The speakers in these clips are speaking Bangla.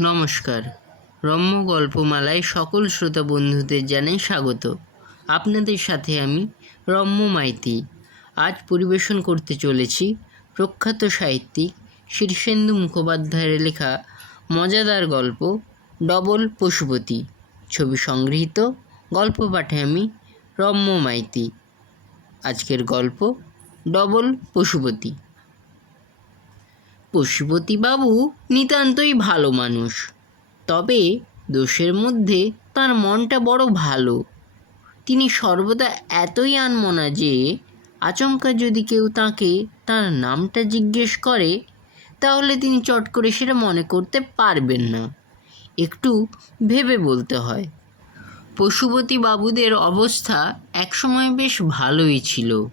নমস্কার। রম্য গল্পমালায় সকল শ্রোতা বন্ধুদের জানাই স্বাগত। আপনাদের সাথে আমি রম্য মাইতি। আজ পরিবেশন করতে চলেছি প্রখ্যাত সাহিত্যিক শীর্ষেন্দু মুখোপাধ্যায়ের লেখা মজাদার গল্প ডবল পশুপতি। ছবি সংগৃহীত, গল্প পাঠে আমি রম্য মাইতি। আজকের গল্প ডবল পশুপতি। পশুপতিবাবু নিতান্তই ভালো মানুষ। তবে দোষের মধ্যে তার মনটা বড় ভালো। তিনি সর্বদা এতই আনমনা যে আচমকা যদি কেউ তাকে তার নামটা জিজ্ঞেস করে, তাহলে তিনি চট করে সেটা মনে করতে পারবেন না। একটু ভেবে বলতে হয়। পশুপতি বাবুদের অবস্থা একসময় বেশ ভালোই ছিল।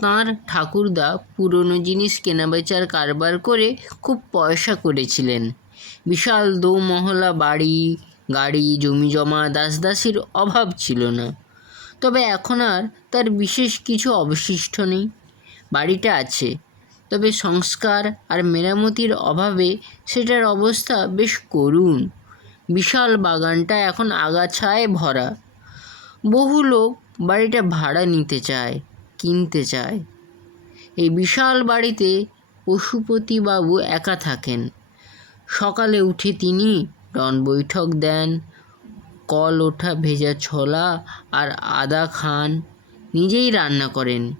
তাঁর ঠাকুরদা পুরনো জিনিস কেনাবেচার কারবার করে খুব পয়সা করেছিলেন। বিশাল দোমহলা বাড়ি, গাড়ি জমি জমা দাসদাসীর অভাব ছিল না। তবে এখন আর তার বিশেষ কিছু অবশিষ্ট নেই। বাড়িটা আছে। তবে সংস্কার আর মেরামতির অভাবে সেটার অবস্থা বেশ করুণ। বিশাল বাগানটা এখন আগাছায় ভরা। বহু লোক বাড়িটা ভাড়া নিতে চায়। কিনতে চায় এই বিশাল বাড়িতে পশুপতিবাবু একা থাকেন। সকালে উঠে তিনি ডন বৈঠক দেন, কল ওঠা, ভেজা ছোলা আর আদা খান নিজেই রান্না করেন।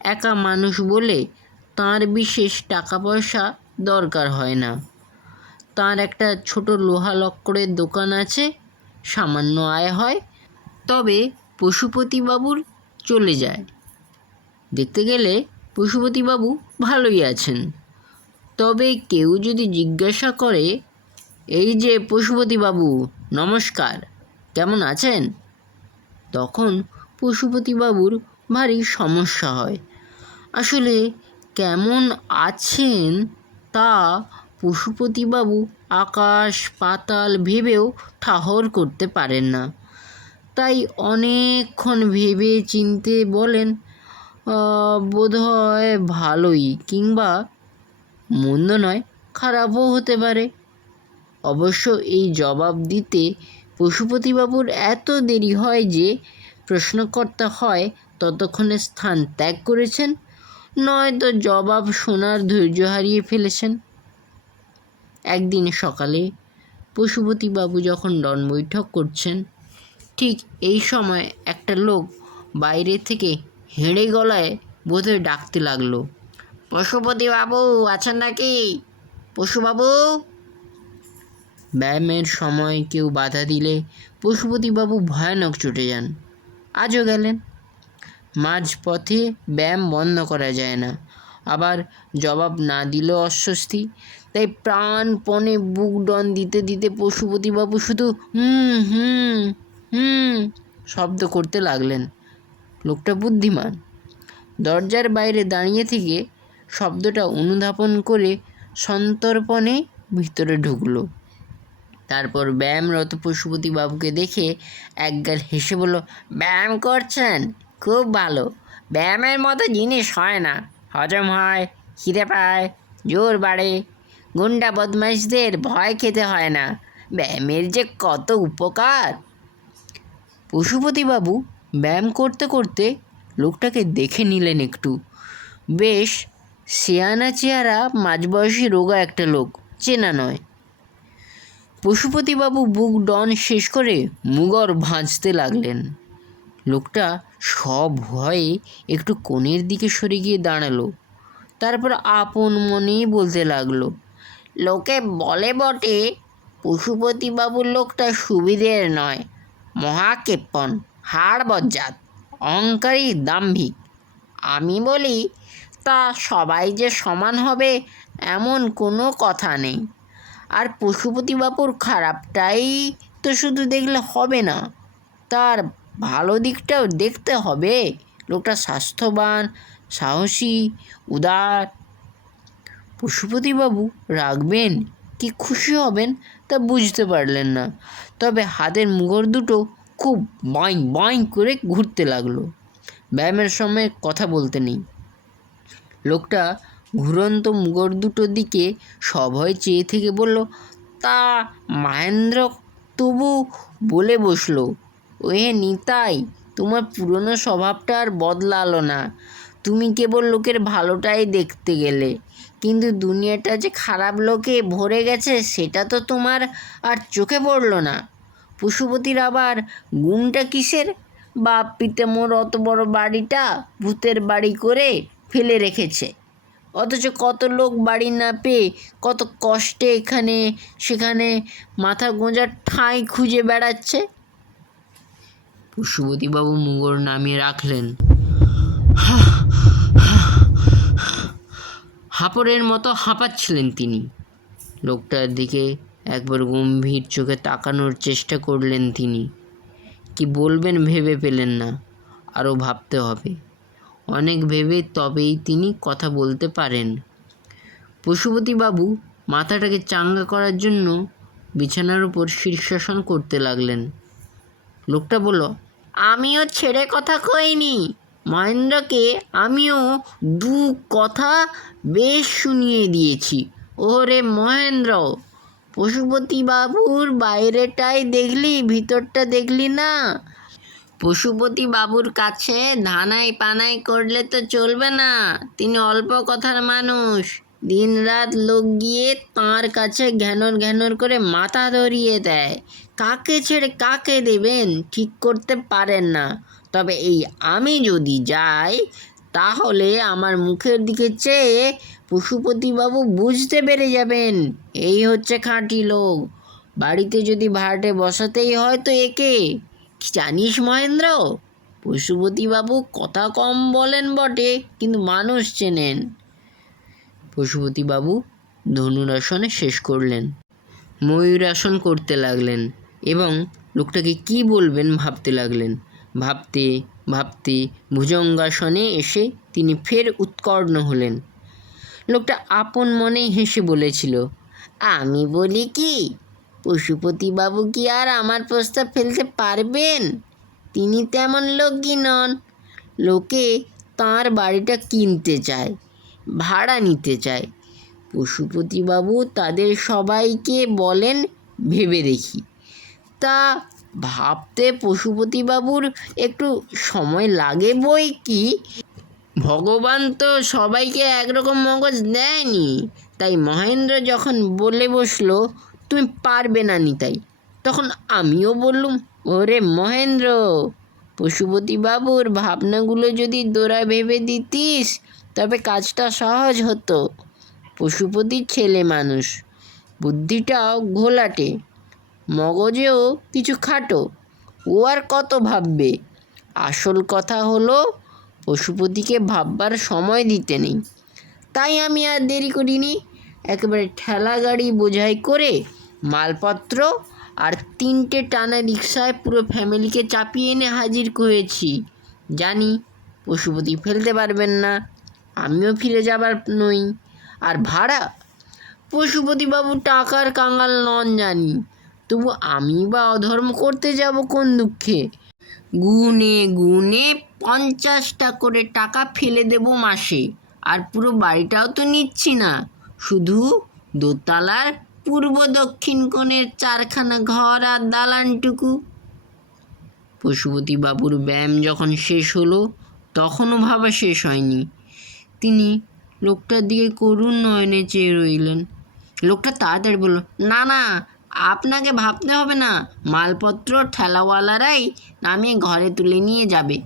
একা মানুষ বলে তার বিশেষ টাকা পয়সা দরকার হয় না। তার একটা ছোট লোহা লক্করের দোকান আছে, সামান্য আয় হয়, তবে পশুপতিবাবুর চলে যায়। দেখতে গেলে পশুপতিবাবু ভালোই আছেন। তবে কেউ যদি জিজ্ঞাসা করে, এই যে পশুপতিবাবু, নমস্কার, কেমন আছেন? তখন পশুপতিবাবুর ভারী সমস্যা হয়। আসলে কেমন আছেন? তা পশুপতিবাবু আকাশ পাতাল ভেবেও ঠাহর করতে পারেন না। তাই অনেকক্ষণ ভেবে চিনতে বলেন বোধহয় ভালোই কিংবা মন্দ নয়, খারাপও হতে পারে। অবশ্য এই জবাব দিতে পশুপতিবাবুর এত দেরি হয় যে প্রশ্নকর্তা হয়, ততক্ষণে স্থান ত্যাগ করেছেন, নয়তো জবাব শোনার ধৈর্য হারিয়ে ফেলেছেন। একদিন সকালে পশুপতিবাবু যখন ডন বৈঠক করছেন, ঠিক এই সময় একটা লোক বাইরে থেকে হেঁড়ে গলায় বোধহয় ডাকতে লাগল। পশুপতি বাবু আছেন নাকি? পশুবাবু? ব্যায়ামের সময় কেউ বাধা দিলে পশুপতিবাবু ভয়ানক চটে যান। আজও গেলেন? মাঝপথে ব্যায়াম বন্ধ করা যায় না। আবার জবাব না দিলেও অস্বস্তি। তাই প্রাণপণে বুক ডন দিতে দিতে পশুপতিবাবু শুধু হুম হুম হুম শব্দ করতে লাগলেন। লোকটা বুদ্ধিমান। দরজার বাইরে দাঁড়িয়ে থেকে শব্দটা অনুধাবন করে সন্তর্পণে ভিতরে ঢুকলো। তারপর ব্যায়ামরত পশুপতিবাবুকে দেখে একগাল হেসে বলল, ব্যায়াম করছেন? খুব ভালো। ব্যায়ামের মতো জিনিস হয় না। হজম হয়, খিদে পায়, জোর বাড়ে। গুন্ডা বদমাইশদের ভয় খেতে হয় না। ব্যায়ামের যে কত উপকার! পশুপতিবাবু ব্যায়াম করতে করতে লোকটাকে দেখে নিলেন একটু। বেশ শেয়ানা চেহারা মাঝবয়সী রোগা একটা লোক, চেনা নয়। পশুপতিবাবু বুক ডন শেষ করে মুগর ভাঁজতে লাগলেন। লোকটা সব ভয়ে একটু কোণের দিকে সরে গিয়ে দাঁড়াল। তারপর আপন মনেই বলতে লাগল, লোকে বলে বটে, পশুপতিবাবুর লোকটা সুবিধের নয় মহাকেপন হাড় বজ্জাত, অহংকারী দাম্ভিক। আমি বলি, তা সবাই যে সমান হবে এমন কোনো কথা নেই। আর পশুপতিবাবুর খারাপটাই তো শুধু দেখলে হবে না, তার ভালো দিকটাও দেখতে হবে। লোকটা স্বাস্থ্যবান, সাহসী, উদার। পশুপতিবাবু রাখবেন কি খুশি হবেন তা বুঝতে পারলেন না। তবে হাতের মুখর দুটো খুব বাঁই বাঁই করে ঘুরতে লাগল। ব্যায়ামের সময় কথা বলতে নেই। লোকটা ঘুরন্ত মুগর দুটোর দিকে সভয় চেয়ে থেকে বলল, তা মহেন্দ্র তবু বলে বসল, ওহে নিতাই, তোমার পুরনো স্বভাবটা আর বদলালো না। তুমি কেবল লোকের ভালোটাই দেখতে গেলে, কিন্তু দুনিয়াটা যে খারাপ লোকে ভরে গেছে, সেটা তো তোমার আর চোখে পড়ল না। পশুপতির আবার গুণটা কিসের? বাপ পিতে মোর অত বড় বাড়িটা ভূতের বাড়ি করে ফেলে রেখেছে। অথচ কত লোক বাড়ি না পেয়ে কত কষ্টে এখানে সেখানে মাথা গোঁজার ঠাঁই খুঁজে বেড়াচ্ছে। পশুপতিবাবু মুগর নামিয়ে রাখলেন। হাঁপড়ের মতো হাঁপাচ্ছিলেন তিনি। লোকটার দিকে একবার গম্ভীর চোখে তাকানোর চেষ্টা করলেন তিনি। কি বলবেন ভেবে পেলেন না, আরও ভাবতে হবে। অনেক ভেবে তবেই তিনি কথা বলতে পারেন। পশুপতিবাবু মাথাটাকে চাঙ্গা করার জন্য বিছানার উপর শীর্ষাসন করতে লাগলেন। লোকটা বলল, আমিও ছেড়ে কথা কইনি। মহেন্দ্রকে আমিও দু কথা বেশ শুনিয়ে দিয়েছি। ওরে মহেন্দ্র পশুপতি বাবুর বাইরেটাই দেখলি, ভিতরটা দেখলি না? পশুপতি বাবুর কাছে ধানাই পানাই করলে তো চলবে না। তিনি অল্প কথার মানুষ। দিনরাত লোক গিয়ে তাঁর কাছে ঘ্যানর ঘ্যানর করে মাথা ধরিয়ে দেয়। কাকে ছেড়ে কাকে দেবেন ঠিক করতে পারেন না। তবে এই আমি যদি যাই তাহলে আমার মুখের দিকে চেয়ে পশুপতিবাবু বুঝতে পেরে যাবেন। এই হচ্ছে খাঁটি লোক। বাড়িতে যদি ভাড়াটে বসাতেই হয় তো একে? জানিস মহেন্দ্র? পশুপতিবাবু কথা কম বলেন বটে, কিন্তু মানুষ চেনেন। পশুপতিবাবু ধনুরাসনে শেষ করলেন। ময়ূরাসন করতে লাগলেন এবং লোকটাকে কি বলবেন ভাবতে লাগলেন। ভাবতে ভাবতে ভুজঙ্গাসনে এসে তিনি ফের উৎকর্ণ হলেন। লোকটা আপন মনে হেসে বলেছিল, আমি বলি কি, পশুপতিবাবু কি আর আমার প্রস্তাব ফেলতে পারবেন? তিনি তেমন লোকই নন। লোকে তাঁর বাড়িটা কিনতে চায়, ভাড়া নিতে চায়। পশুপতিবাবু তাদের সবাইকে বলেন, ভেবে দেখি। তা ভাবতে পশুপতিবাবুর একটু সময় লাগে বই কি? ভগবান তো সবাইকে একরকম মগজ দেয়নি। তাই মহেন্দ্র যখন বলে বসল, তুমি পারবে না নিতাই। তখন আমিও বললুম, ওরে মহেন্দ্র, পশুপতিবাবুর ভাবনাগুলো যদি দোরা ভেবে দিতিস, তবে কাজটা সহজ হতো। পশুপতির ছেলে মানুষ, বুদ্ধিটাও ঘোলাটে। মগজেও কিছু খাটো। ও আর কত ভাববে? আসল কথা হলো, পশুপতিকে ভাববার সময় দিতে নেই। তাই আমি আর দেরি করিনি। একেবারে ঠেলা গাড়ি বোঝাই করে মালপত্র আর তিনটে টানা রিক্সায় পুরো ফ্যামিলিকে চাপিয়ে এনে হাজির করেছি। জানি পশুপতি ফেলতে পারবেন না, আমিও ফিরে যাবার নই। আর ভাড়া? পশুপতিবাবু টাকার কাঙাল নন জানি। তবু আমি বা অধর্ম করতে যাব কোন দুঃখে? গুনে গুনে পঞ্চাশটা করে টাকা ফেলে দেব মাসে, আর পুরো বাড়িটাও তো নিচ্ছি না। শুধু দোতলার পূর্ব দক্ষিণ কোণের চারখানা ঘর আর দালানটুকু। পশুপতিবাবুর ব্যায়াম যখন শেষ হলো, তখনও ভাবা শেষ হয়নি। তিনি লোকটার দিকে করুণ নয়নে চেয়ে রইলেন। লোকটা তাড়াতাড়ি বলল, না না আপনাকে ভাবতে হবে না, মালপত্র ঠেলাওয়ালারাই নামিয়ে ঘরে তুলে নিয়ে যাবে।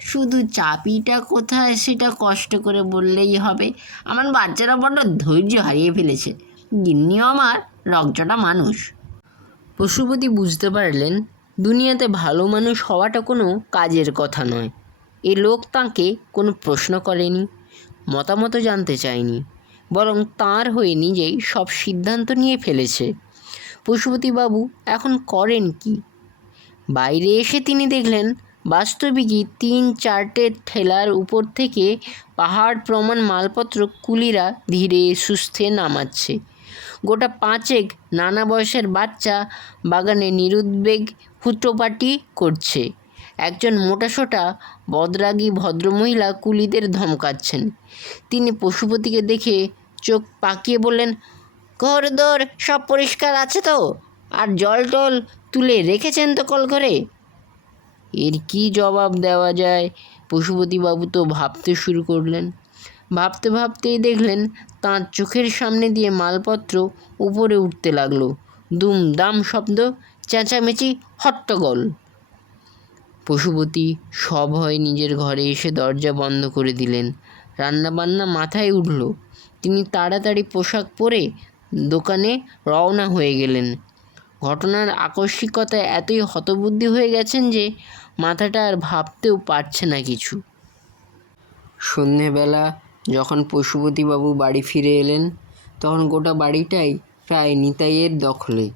শুধু চাপিটা কোথায় সেটা কষ্ট করে বললেই হবে। আমার বাচ্চারা বড্ড ধৈর্য হারিয়ে ফেলেছে। গিন্নিও আমার রকজটা মানুষ। পশুপতি বুঝতে পারলেন, দুনিয়াতে ভালো মানুষ হওয়াটা কোনো কাজের কথা নয়। এ লোক তাঁকে কোনো প্রশ্ন করেনি মতামত জানতে চায়নি, বরং তাঁর হয়ে নিজেই সব সিদ্ধান্ত নিয়ে ফেলেছে। পশুপতিবাবু এখন করেন কি? বাইরে এসে তিনি দেখলেন, বাস্তবিকই তিন চারটে ঠেলার উপর থেকে পাহাড় প্রমাণ মালপত্র কুলিরা ধীরে সুস্থে নামাচ্ছে। গোটা পাঁচেক নানা বয়সের বাচ্চা, বাগানে নিরুদ্বেগ হুটোপাটি করছে। একজন মোটাসোটা, বদরাগী ভদ্রমহিলা কুলিদের ধমকাচ্ছেন। তিনি পশুপতিকে দেখে চোখ পাকিয়ে বললেন ঘর দোর সব পরিষ্কার আছে তো? আর জল টল তুলে রেখেছেন তো কল করে এর কি জবাব দেওয়া যায়? পশুপতিবাবু তো ভাবতে শুরু করলেন। ভাবতে ভাবতেই দেখলেন তাঁর চোখের সামনে দিয়ে মালপত্র উপরে উঠতে লাগল। দুম দাম শব্দ, চেঁচামেচি, হট্টগোল। পশুপতি সভয় নিজের ঘরে এসে দরজা বন্ধ করে দিলেন। রান্নাবান্না মাথায় উঠল। তিনি তাড়াতাড়ি পোশাক পরে দোকানে রওনা হয়ে গেলেন। ঘটনার আকস্মিকতা এতই হতবুদ্ধি হয়ে গেছেন যে মাথাটা আর ভাবতেও পারছে না কিছু। সন্ধেবেলা যখন পশুপতিবাবু বাড়ি ফিরে এলেন, তখন গোটা বাড়িটাই প্রায় নিতাইয়ের দখলে।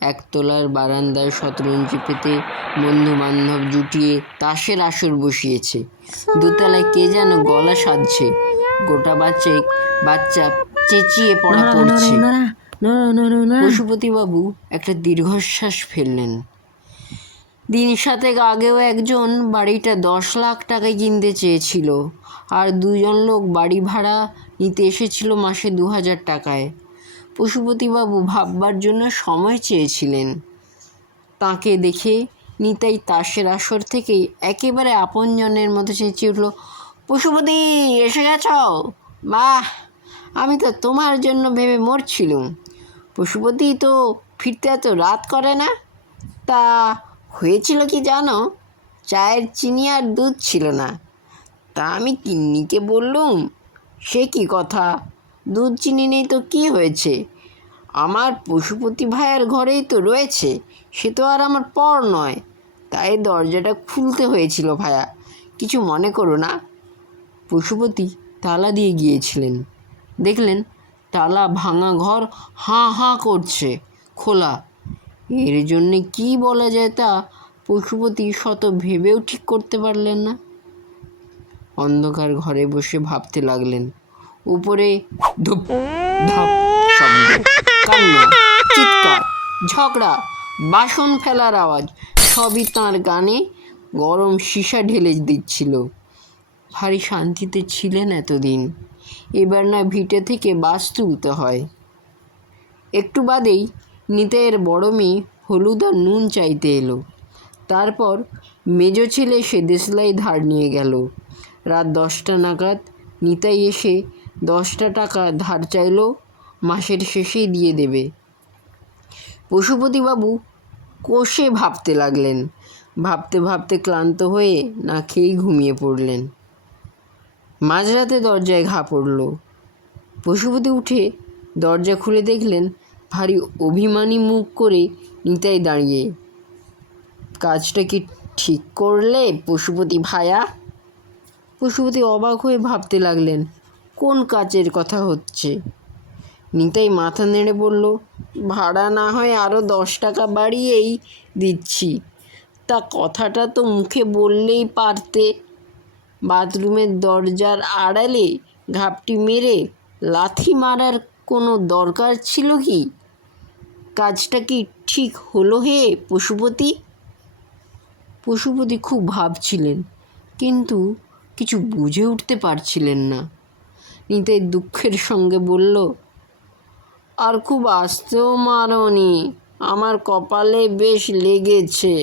একতলার বারান্দায় শতরঞ্জি পেতে বন্ধু বান্ধব জুটিয়ে তাসের আসর বসিয়েছে। দোতলায় কে যেন গলা সাজছে। গোটা বাচ্চা বাচ্চা চেঁচিয়ে পড়া পড়ছে। পশুপতিবাবু একটা দীর্ঘশ্বাস ফেললেন। দিন সাতেক আগেও একজন বাড়িটা দশ লাখ টাকায় কিনতে চেয়েছিল আর দুজন লোক বাড়ি ভাড়া নিতে এসেছিল মাসে দু হাজার টাকায়। পশুপতিবাবু ভাববার জন্য সময় চেয়েছিলেন। তাকে দেখে নিতাই তাসের আসর থেকেই একেবারে আপনজনের মতো চেঁচিয়ে উঠল পশুপতি এসে গেছ? বাহ আমি তো তোমার জন্য ভেবে মরছিলুম। পশুপতি তো ফিরতে এত রাত করে না। তা হয়েছিল কি জানো? চায়ের চিনি আর দুধ ছিল না। তা আমি কিন্নিকে বললুম, সে কি কথা? দুধ চিনি নেই তো কি হয়েছে? আমার পশুপতি ভাইয়ের ঘরেই তো রয়েছে, সে তো আর আমার পর নয়। তাই দরজাটা খুলতে হয়েছিল ভায়া। কিছু মনে করো না। পশুপতি তালা দিয়ে গিয়েছিলেন। দেখলেন তালা ভাঙা ঘর হাঁ হাঁ করছে, খোলা। এর জন্যে কি বলা যায় তা পশুপতি শত ভেবেও ঠিক করতে পারলেন না। অন্ধকার ঘরে বসে ভাবতে লাগলেন। উপরে ধুপ চিৎকার, ঝগড়া, বাসন ফেলার আওয়াজ, সবই তাঁর গানে গরম সীসা ঢেলে দিচ্ছিল। ভারী শান্তিতে ছিলেন এতদিন। এবার না ভিটে থেকে বাস তুলতে হয়। একটু বাদেই নিতাইয়ের বড় মেয়ে হলুদ আর নুন চাইতে এলো। তারপর মেজ ছেলে সে দেশলাই ধার নিয়ে গেল। রাত দশটা নাগাদ নিতাই এসে দশটা টাকা ধার চাইলো, মাসের শেষেই দিয়ে দেবে। পশুপতিবাবু কোষে ভাবতে লাগলেন। ভাবতে ভাবতে ক্লান্ত হয়ে না খেয়েই ঘুমিয়ে পড়লেন। মাঝরাতে দরজায় ঘা পড়ল। পশুপতি উঠে দরজা খুলে দেখলেন ভারী অভিমানী মুখ করে নিতাই দাঁড়িয়ে। কাজটা কি ঠিক করলে পশুপতি ভায়া? পশুপতি অবাক হয়ে ভাবতে লাগলেন, কোন কাজের কথা হচ্ছে? নিতাই মাথা নেড়ে বলল, ভাড়া না হয় আরও দশ টাকা বাড়িয়েই দিচ্ছি। তা কথাটা তো মুখে বললেই পারতে। বাথরুমের দরজার আড়ালে ঘাপটি মেরে লাথি মারার কোনো দরকার ছিল কি? কাজটা কি ঠিক হলো হে পশুপতি? পশুপতি খুব ভাবছিলেন, কিন্তু কিছু বুঝে উঠতে পারছিলেন না। নিতাই দুঃখের সঙ্গে বলল, আর খুব আসতেও মারনি, আমার কপালে বেশ লেগেছে।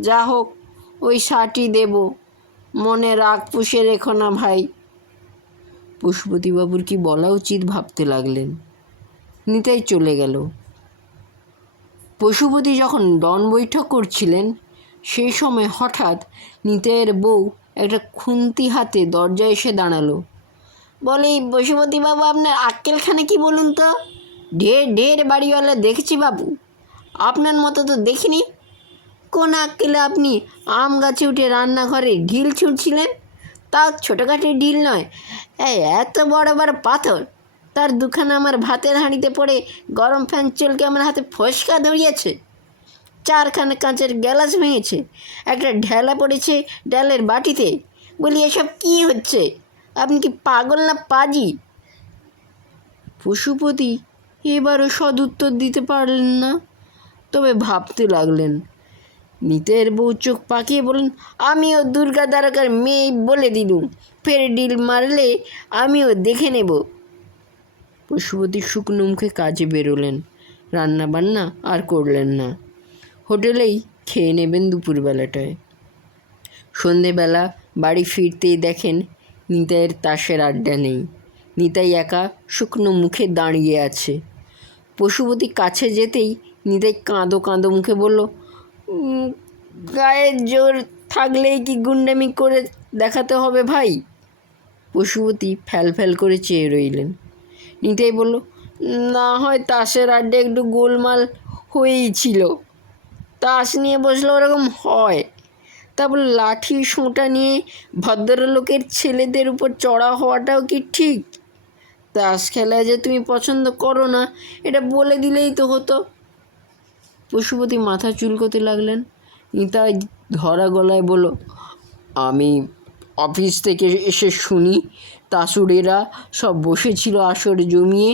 যা হোক, ওই ষাটই দেব। মনে রাগ পুষে রেখো না ভাই। পশুপতিবাবুর কি বলা উচিত ভাবতে লাগলেন। নিতাই চলে গেল। পশুপতি যখন ডন বৈঠক করছিলেন সেই সময় হঠাৎ নিতাইয়ের বউ একটা খুন্তি হাতে দরজায় এসে দাঁড়াল। বলি, পশুপতিবাবু, আপনার আক্কেলখানে কি বলুন তো? ঢের ঢের বাড়িওয়ালা দেখেছি বাবু। আপনার মতো তো দেখিনি। কোন আক্কেলে আপনি আম গাছে উঠে রান্নাঘরে ঢিল ছুঁড়ছিলেন? তা ছোটোখাটো ঢিল নয়। এই এত বড় বড় পাথর। তার দুখানা আমার ভাতের হাঁড়িতে পড়ে গরম ফ্যান চলকে আমার হাতে ফসকা দৌড়িয়েছে চারখানা কাঁচের গ্যালাস ভেঙেছে। একটা ঢেলা পড়েছে ডালের বাটিতে। বলি, এসব কী হচ্ছে? আপনি কি পাগল না পাজি? পশুপতি এবারও সদুত্তর দিতে পারলেন না। তবে ভাবতে লাগলেন নিতের বউ চোখ পাকিয়ে বলুন আমিও দুর্গা দ্বারকার মেয়ে বলে দিলুম। ফের ডিল মারলে আমিও দেখে নেব। পশুপতি শুকনো মুখে কাজে বেরোলেন। রান্না বান্না আর করলেন না। হোটেলেই খেয়ে নেবেন দুপুরবেলাটায়। সন্ধেবেলা বাড়ি ফিরতেই দেখেন নিতাইয়ের তাসের আড্ডা নেই। নিতাই একা শুকনো মুখে দাঁড়িয়ে আছে। পশুপতি কাছে যেতেই নিতাই কাঁদো কাঁদো মুখে বলল "উম, গায়ের জোর থাকলেই কি গুন্ডামি করে দেখাতে হবে ভাই? পশুপতি ফ্যাল ফ্যাল করে চেয়ে রইলেন। নিতাই বলল, না হয় তাসের আড্ডে একটু গোলমাল হয়েই ছিল। তাস নিয়ে বসলে ওরকম হয়। তারপর লাঠি সোঁটা নিয়ে ভদ্রলোকের ছেলেদের উপর চড়া হওয়াটাও কি ঠিক? তাস খেলা যে তুমি পছন্দ করো না, এটা বলে দিলেই তো হতো। পশুপতি মাথা চুলকোতে লাগলেন। নিতাই ধরা গলায় বলল, আমি অফিস থেকে এসে শুনি, তাসুরেরা সব বসেছিল আসর জমিয়ে,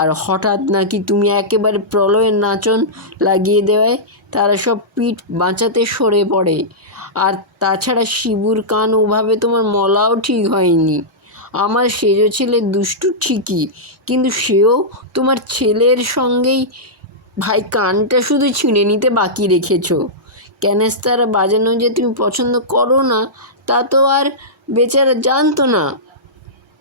আর হঠাৎ নাকি তুমি একেবারে প্রলয়ের নাচন লাগিয়ে দেওয়ায় তারা সব পিঠ বাঁচাতে সরে পড়ে। আর তাছাড়া শিবুর কান ওভাবে তোমার মলাও ঠিক হয়নি। আমার সেজ ছেলে দুষ্টু ঠিকই, কিন্তু সেও তোমার ছেলের সঙ্গেই ভাই, কানটা শুধু ছিঁড়ে নিতে বাকি রেখেছো। ক্যানেস্তার বাজানো যে তুমি পছন্দ করো না, তা তো আর বেচারা জানতো না।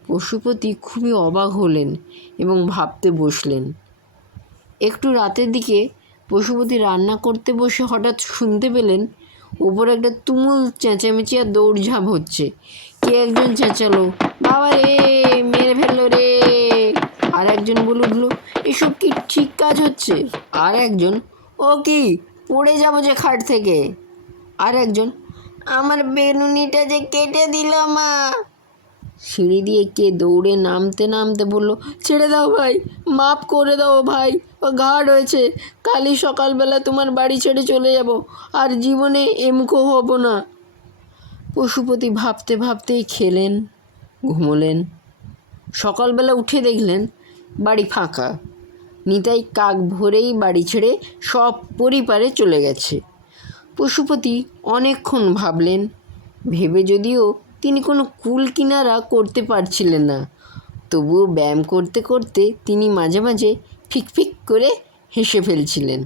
পশুপতি খুবই অবাক হলেন এবং ভাবতে বসলেন। একটু রাতের দিকে পশুপতি রান্না করতে বসে হঠাৎ শুনতে পেলেন, ওপরে একটা তুমুল চেঁচামেচি আর দৌড়ঝাঁপ হচ্ছে। কে একজন চেঁচালো? বাবা রে একজন বলে উঠল এসব কি ঠিক কাজ হচ্ছে? আর একজন, ও কি, পড়ে যাব যে খাট থেকে। আর একজন, আমার বেনুনিটা যে কেটে দিল মা। সিঁড়ি দিয়ে কে দৌড়ে নামতে নামতে বলল, ছেড়ে দাও ভাই, মাপ করে দাও ভাই, ও ঘাট হয়েছে, কালই সকালবেলা তোমার বাড়ি ছেড়ে চলে যাব, আর জীবনে এমুখো হব না। পশুপতি ভাবতে ভাবতেই খেলেন, ঘুমোলেন। সকালবেলা উঠে দেখলেন বাড়ি ফাঁকা। নিতাই কাক ভরেই বাড়ি ছেড়ে সব পরিবারে চলে গেছে। পশুপতি অনেকক্ষণ ভাবলেন, ভেবে যদিও তিনি কোনো কুল কিনারা করতে পারছিলেন না, তবুও ব্যায়াম করতে করতে তিনি মাঝে মাঝে ফিকফিক করে হেসে ফেলছিলেন।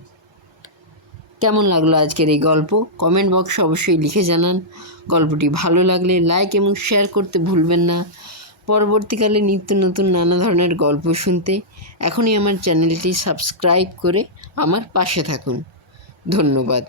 কেমন লাগল আজকের এই গল্প? কমেন্ট বক্সে অবশ্যই লিখে জানান। গল্পটি ভালো লাগলে লাইক এবং শেয়ার করতে ভুলবেন না। পরবর্তীকালে নিত্য নতুন নানা ধরনের গল্প শুনতে এখনই আমার চ্যানেলটি সাবস্ক্রাইব করে আমার পাশে থাকুন। ধন্যবাদ।